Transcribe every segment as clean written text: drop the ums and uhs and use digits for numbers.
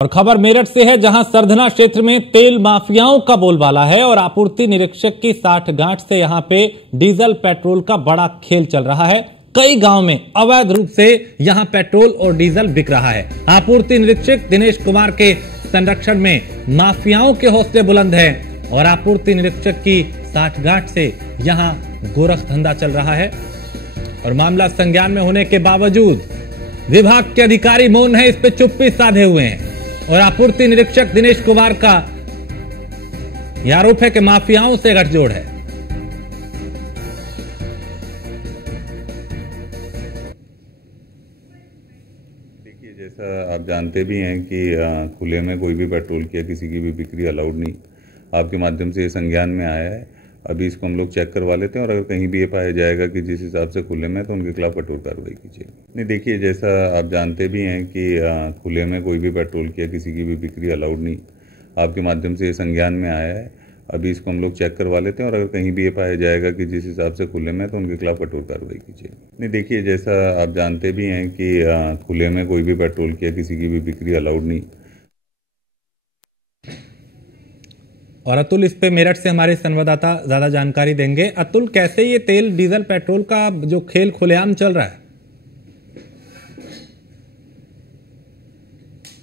और खबर मेरठ से है, जहां सरधना क्षेत्र में तेल माफियाओं का बोलबाला है और आपूर्ति निरीक्षक की साठगांठ से यहां पे डीजल पेट्रोल का बड़ा खेल चल रहा है। कई गांव में अवैध रूप से यहां पेट्रोल और डीजल बिक रहा है। आपूर्ति निरीक्षक दिनेश कुमार के संरक्षण में माफियाओं के हौसले बुलंद हैं और आपूर्ति निरीक्षक की साठगांठ से यहां गोरख धंधा चल रहा है। और मामला संज्ञान में होने के बावजूद विभाग के अधिकारी मौन है, इस पे चुप्पी साधे हुए हैं। और आपूर्ति निरीक्षक दिनेश कुमार का यह आरोप है कि माफियाओं से गठजोड़ है। देखिए, जैसा आप जानते भी हैं कि खुले में कोई भी पेट्रोल की या किसी की भी बिक्री अलाउड नहीं। आपके माध्यम से ये संज्ञान में आया है। अभी इसको हम लोग चेक करवा लेते हैं और अगर कहीं भी ये पाया जाएगा कि जिस हिसाब से खुले में, तो उनके खिलाफ कठोर कार्रवाई कीजिए। नहीं, देखिए, जैसा आप जानते भी हैं कि खुले में कोई भी पेट्रोल की या किसी की भी बिक्री अलाउड नहीं। आपके माध्यम से ये संज्ञान में आया है। अभी इसको हम लोग चेक करवा लेते हैं और अगर कहीं भी ये पाया जाएगा कि जिस हिसाब से खुले में, तो उनके खिलाफ कठोर कार्रवाई कीजिए। नहीं, देखिए, जैसा आप जानते भी हैं कि खुले में कोई भी पेट्रोल की या किसी की भी बिक्री अलाउड नहीं। और अतुल इस पे मेरठ से हमारे संवाददाता ज्यादा जानकारी देंगे। अतुल, कैसे ये तेल डीजल पेट्रोल का जो खेल खुलेआम चल रहा है?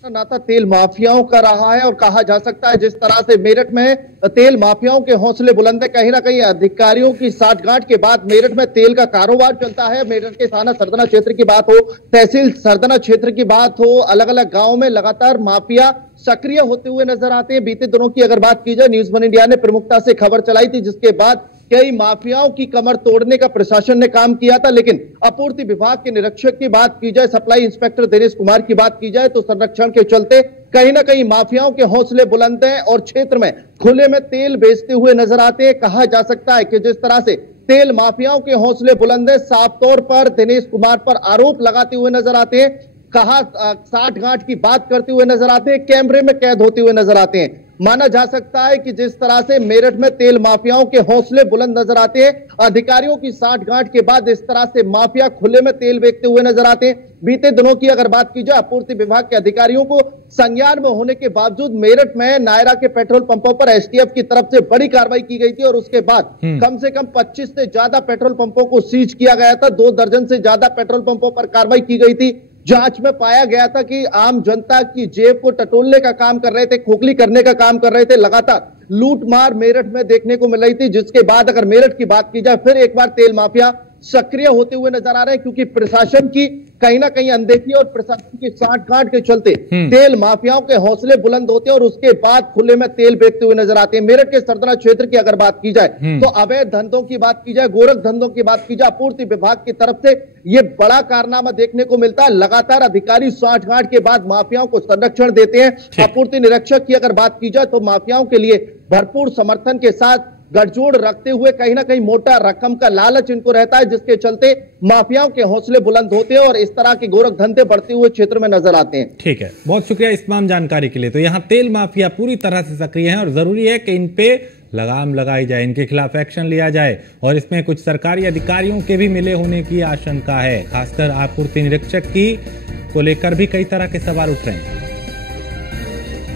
नाता तेल माफियाओं का रहा है और कहा जा सकता है जिस तरह से मेरठ में तेल माफियाओं के हौसले बुलंद है। कहीं ना कहीं अधिकारियों की साठगांठ के बाद मेरठ में तेल का कारोबार चलता है। मेरठ के थाना सरधना क्षेत्र की बात हो, तहसील सरधना क्षेत्र की बात हो, अलग अलग गांव में लगातार माफिया सक्रिय होते हुए नजर आते हैं। बीते दिनों की अगर बात की जाए, न्यूज़ वन इंडिया ने प्रमुखता से खबर चलाई थी, जिसके बाद कई माफियाओं की कमर तोड़ने का प्रशासन ने काम किया था। लेकिन आपूर्ति विभाग के निरीक्षक की बात की जाए, सप्लाई इंस्पेक्टर दिनेश कुमार की बात की जाए, तो संरक्षण के चलते कहीं ना कहीं माफियाओं के हौसले बुलंद हैं और क्षेत्र में खुले में तेल बेचते हुए नजर आते हैं। कहा जा सकता है कि जिस तरह से तेल माफियाओं के हौसले बुलंद है, साफ तौर पर दिनेश कुमार पर आरोप लगाते हुए नजर आते हैं। कहा साठगांठ की बात करते हुए नजर आते हैं, कैमरे में कैद होते हुए नजर आते हैं। माना जा सकता है कि जिस तरह से मेरठ में तेल माफियाओं के हौसले बुलंद नजर आते हैं, अधिकारियों की साठगांठ के बाद इस तरह से माफिया खुले में तेल बेचते हुए नजर आते हैं। बीते दिनों की अगर बात की जाए, आपूर्ति विभाग के अधिकारियों को संज्ञान में होने के बावजूद मेरठ में नायरा के पेट्रोल पंपों पर एसटीएफ की तरफ से बड़ी कार्रवाई की गई थी और उसके बाद कम से कम 25 से ज्यादा पेट्रोल पंपों को सीज किया गया था। 2 दर्जन से ज्यादा पेट्रोल पंपों पर कार्रवाई की गई थी। जांच में पाया गया था कि आम जनता की जेब को टटोलने का काम कर रहे थे, खोखली करने का काम कर रहे थे। लगातार लूट मार मेरठ में देखने को मिल रही थी, जिसके बाद अगर मेरठ की बात की जाए, फिर एक बार तेल माफिया सक्रिय होते हुए नजर आ रहे हैं, क्योंकि प्रशासन की कहीं ना कहीं अनदेखी और प्रशासन की साठगांठ के चलते तेल माफियाओं के हौसले बुलंद होते हैं और उसके बाद खुले में तेल बेचते हुए नजर आते हैं। मेरठ के सरधना क्षेत्र की अगर बात की जाए, तो अवैध धंधों की बात की जाए, गोरख धंधों की बात की जाए, आपूर्ति विभाग की तरफ से यह बड़ा कारनामा देखने को मिलता है। लगातार अधिकारी साठगांठ के बाद माफियाओं को संरक्षण देते हैं। आपूर्ति निरीक्षक की अगर बात की जाए, तो माफियाओं के लिए भरपूर समर्थन के साथ गठजोड़ रखते हुए कहीं ना कहीं मोटा रकम का लालच इनको रहता है, जिसके चलते माफियाओं के हौसले बुलंद होते हैं और इस तरह के गोरख धंधे बढ़ते हुए क्षेत्र में नजर आते हैं। ठीक है, बहुत शुक्रिया इस तमाम जानकारी के लिए। तो यहाँ तेल माफिया पूरी तरह से सक्रिय हैं और जरूरी है कि इन पे लगाम लगाई जाए, इनके खिलाफ एक्शन लिया जाए और इसमें कुछ सरकारी अधिकारियों के भी मिले होने की आशंका है। खासकर आपूर्ति निरीक्षक की को लेकर भी कई तरह के सवाल उठ रहे हैं।